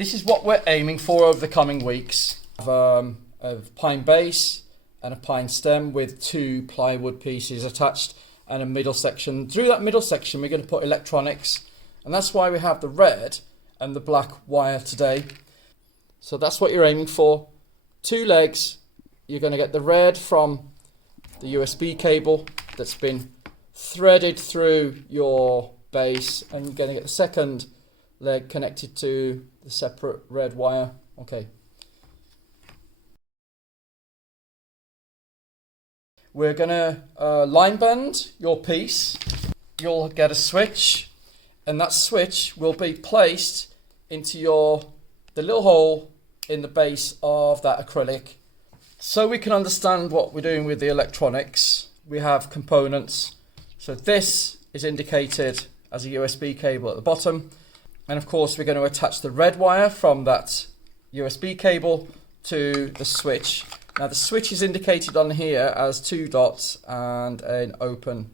This is what we're aiming for over the coming weeks. A pine base and a pine stem with 2 plywood pieces attached and a middle section. Through that middle section we're going to put electronics, and that's why we have the red and the black wire today. So that's what you're aiming for. 2 legs. You're going to get the red from the USB cable that's been threaded through your base, and you're going to get the second leg connected to the separate red wire. Okay. We're going to line bend your piece. You'll get a switch, and that switch will be placed into the little hole in the base of that acrylic. So we can understand what we're doing with the electronics, we have components. So this is indicated as a USB cable at the bottom. And of course we're going to attach the red wire from that USB cable to the switch. Now the switch is indicated on here as 2 dots and an open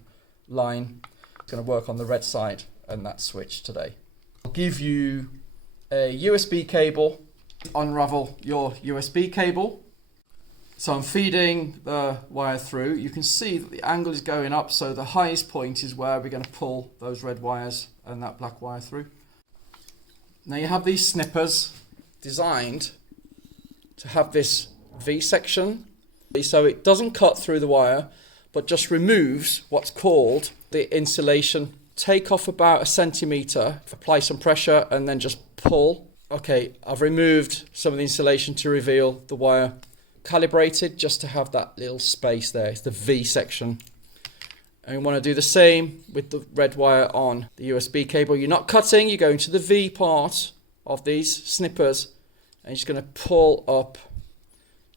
line. It's going to work on the red side and that switch today. I'll give you a USB cable. Unravel your USB cable. So I'm feeding the wire through. You can see that the angle is going up, so the highest point is where we're going to pull those red wires and that black wire through. Now you have these snippers designed to have this V section, so it doesn't cut through the wire but just removes what's called the insulation. Take off about 1 centimeter, apply some pressure and then just pull. Okay, I've removed some of the insulation to reveal the wire. Calibrated just to have that little space there. It's the V section. And you want to do the same with the red wire on the USB cable. You're not cutting, you're going to the V part of these snippers and you're just going to pull up.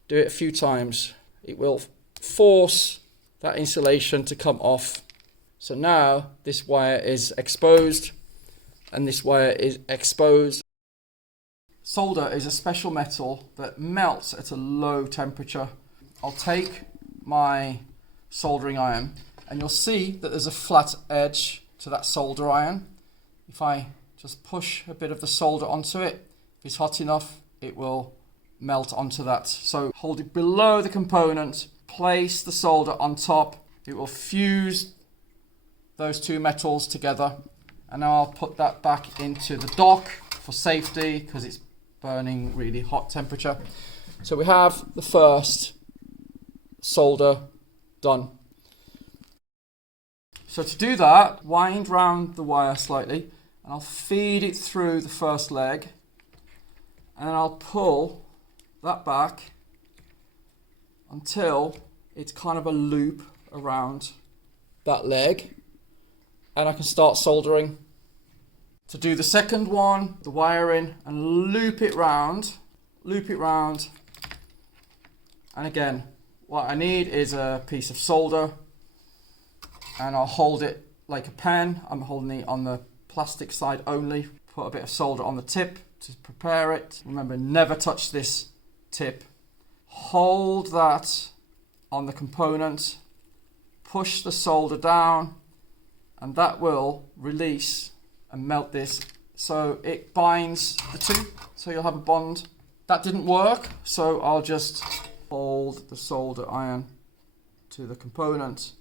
Do it a few times. It will force that insulation to come off. So now this wire is exposed and this wire is exposed. Solder is a special metal that melts at a low temperature. I'll take my soldering iron and you'll see that there's a flat edge to that solder iron. If I just push a bit of the solder onto it, if it's hot enough, it will melt onto that. So hold it below the component, place the solder on top. It will fuse those 2 metals together. And now I'll put that back into the dock for safety because it's burning really hot temperature. So we have the first solder done. So to do that, wind round the wire slightly and I'll feed it through the first leg and then I'll pull that back until it's kind of a loop around that leg and I can start soldering. To do the second one, the wire in and loop it round, and again what I need is a piece of solder and I'll hold it like a pen. I'm holding it on the plastic side only. Put a bit of solder on the tip to prepare it. Remember, never touch this tip. Hold that on the component, push the solder down and that will release and melt this so it binds the 2, so you'll have a bond. That didn't work, so I'll just hold the solder iron to the component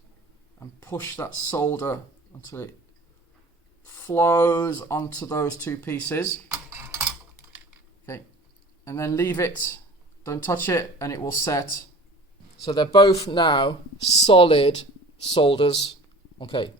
and push that solder until it flows onto those 2 pieces. Okay, and then leave it, don't touch it, and it will set. So they're both now solid solders. Okay.